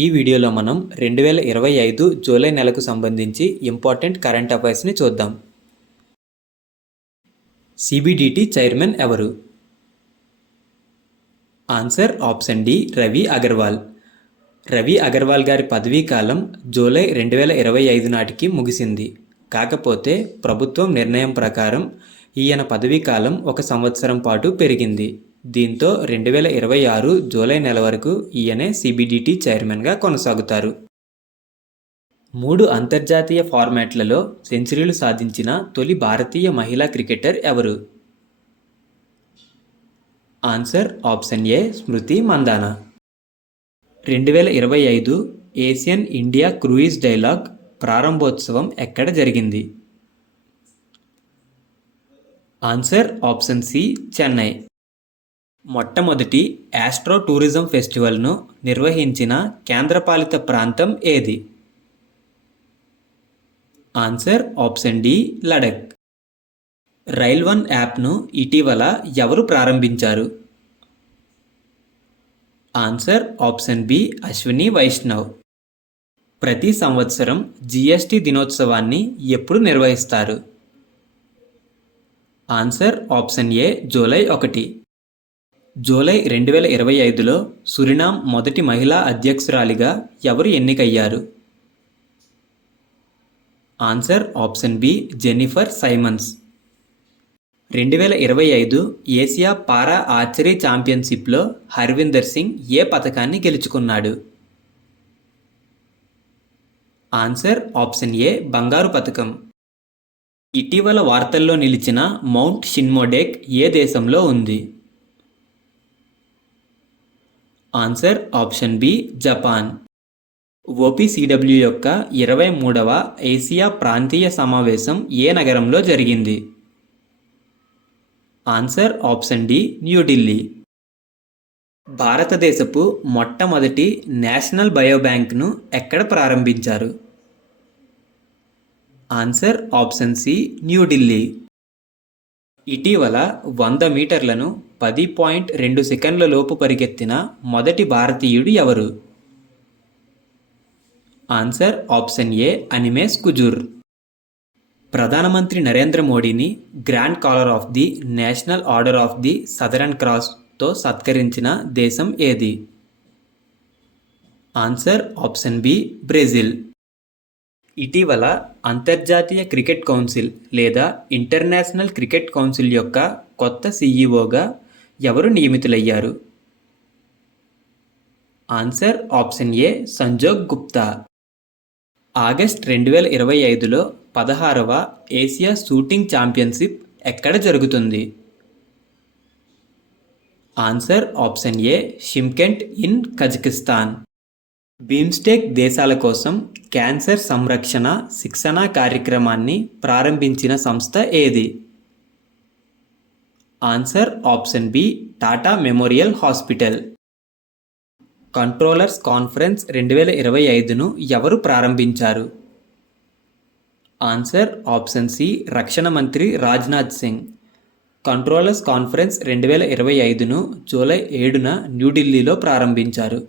ఈ వీడియోలో మనం 2025 జూలై నెలకు సంబంధించి ఇంపార్టెంట్ కరెంట్ అఫైర్స్ని చూద్దాం. సిబిడిటి చైర్మన్ ఎవరు? Answer option D Ravi Agarwal. Ravi Agarwal గారి పదవీ కాలం జూలై 2025 నాటికి ముగిసింది. కాకపోతే ప్రభుత్వం నిర్ణయం ప్రకారం ఈయన పదవీ కాలం 1 సంవత్సరం పాటు పెరిగింది. దీంతో 2026 జూలై నెల వరకు ఈయనే సిబిడిటి చైర్మన్గా కొనసాగుతారు. 3 అంతర్జాతీయ ఫార్మాట్లలో సెంచరీలు సాధించిన తొలి భారతీయ మహిళా క్రికెటర్ ఎవరు? Answer option A Smriti Mandhana. 2025 Asian India cruise dialogue ప్రారంభోత్సవం ఎక్కడ జరిగింది? Answer option C Chennai. మొట్టమొదటి ఆస్ట్రో టూరిజం ఫెస్టివల్ను నిర్వహించిన కేంద్రపాలిత ప్రాంతం ఏది? Answer option D Ladakh. Rail one యాప్ను ఇటీవల ఎవరు ప్రారంభించారు? Answer option B Ashwini Vaishnaw. ప్రతి సంవత్సరం జిఎస్టి దినోత్సవాన్ని ఎప్పుడు నిర్వహిస్తారు? Answer option A July 1. July 2025లో సురినామ్ మొదటి మహిళా అధ్యక్షురాలిగా ఎవరు ఎన్నికయ్యారు? Answer option B Jennifer Simons. 2025 Asia పారా ఆర్చరీ ఛాంపియన్షిప్లో హర్విందర్ సింగ్ ఏ పతకాన్ని గెలుచుకున్నాడు? ఆన్సర్ ఆప్షన్ ఏ బంగారు పతకం. ఇటీవల వార్తల్లో నిలిచిన మౌంట్ షిన్మోడేక్ ఏ దేశంలో ఉంది? Answer option B Japan. OPCW యొక్క 23వ ఏసియా ప్రాంతీయ సమావేశం ఏ నగరంలో జరిగింది? Answer option D New Delhi. భారతదేశపు మొట్టమొదటి నేషనల్ బయోబ్యాంక్ను ఎక్కడ ప్రారంభించారు? Answer option C New Delhi. ఇటీవల 100 మీటర్లను 10.2 సెకండ్ల లోపు పరిగెత్తిన మొదటి భారతీయుడు ఎవరు? Answer option A Animesh Kujur. ప్రధానమంత్రి నరేంద్ర మోడీని grand collar of the national order of the southern క్రాస్తో సత్కరించిన దేశం ఏది? Answer option B Brazil. ఇటీవల అంతర్జాతీయ క్రికెట్ కౌన్సిల్ లేదా ఇంటర్నేషనల్ క్రికెట్ కౌన్సిల్ యొక్క కొత్త సీఈఓగా ఎవరు నియమితులయ్యారు? Answer option A Sanjog Gupta. August 2025లో 16వ ఏసియా షూటింగ్ ఛాంపియన్షిప్ ఎక్కడ జరుగుతుంది? Answer option A Shymkent in Kazakhstan. BIMSTEC దేశాల కోసం క్యాన్సర్ సంరక్షణ శిక్షణ కార్యక్రమాన్ని ప్రారంభించిన సంస్థ ఏది? Answer option B Tata memorial hospital. Controllers conference 2025ను ఎవరు ప్రారంభించారు? ఆన్సర్ ఆప్షన్ సి రక్షణ మంత్రి రాజ్నాథ్ సింగ్. కంట్రోలర్స్ కాన్ఫరెన్స్ 2025ను జూలై 7న న్యూఢిల్లీలో ప్రారంభించారు.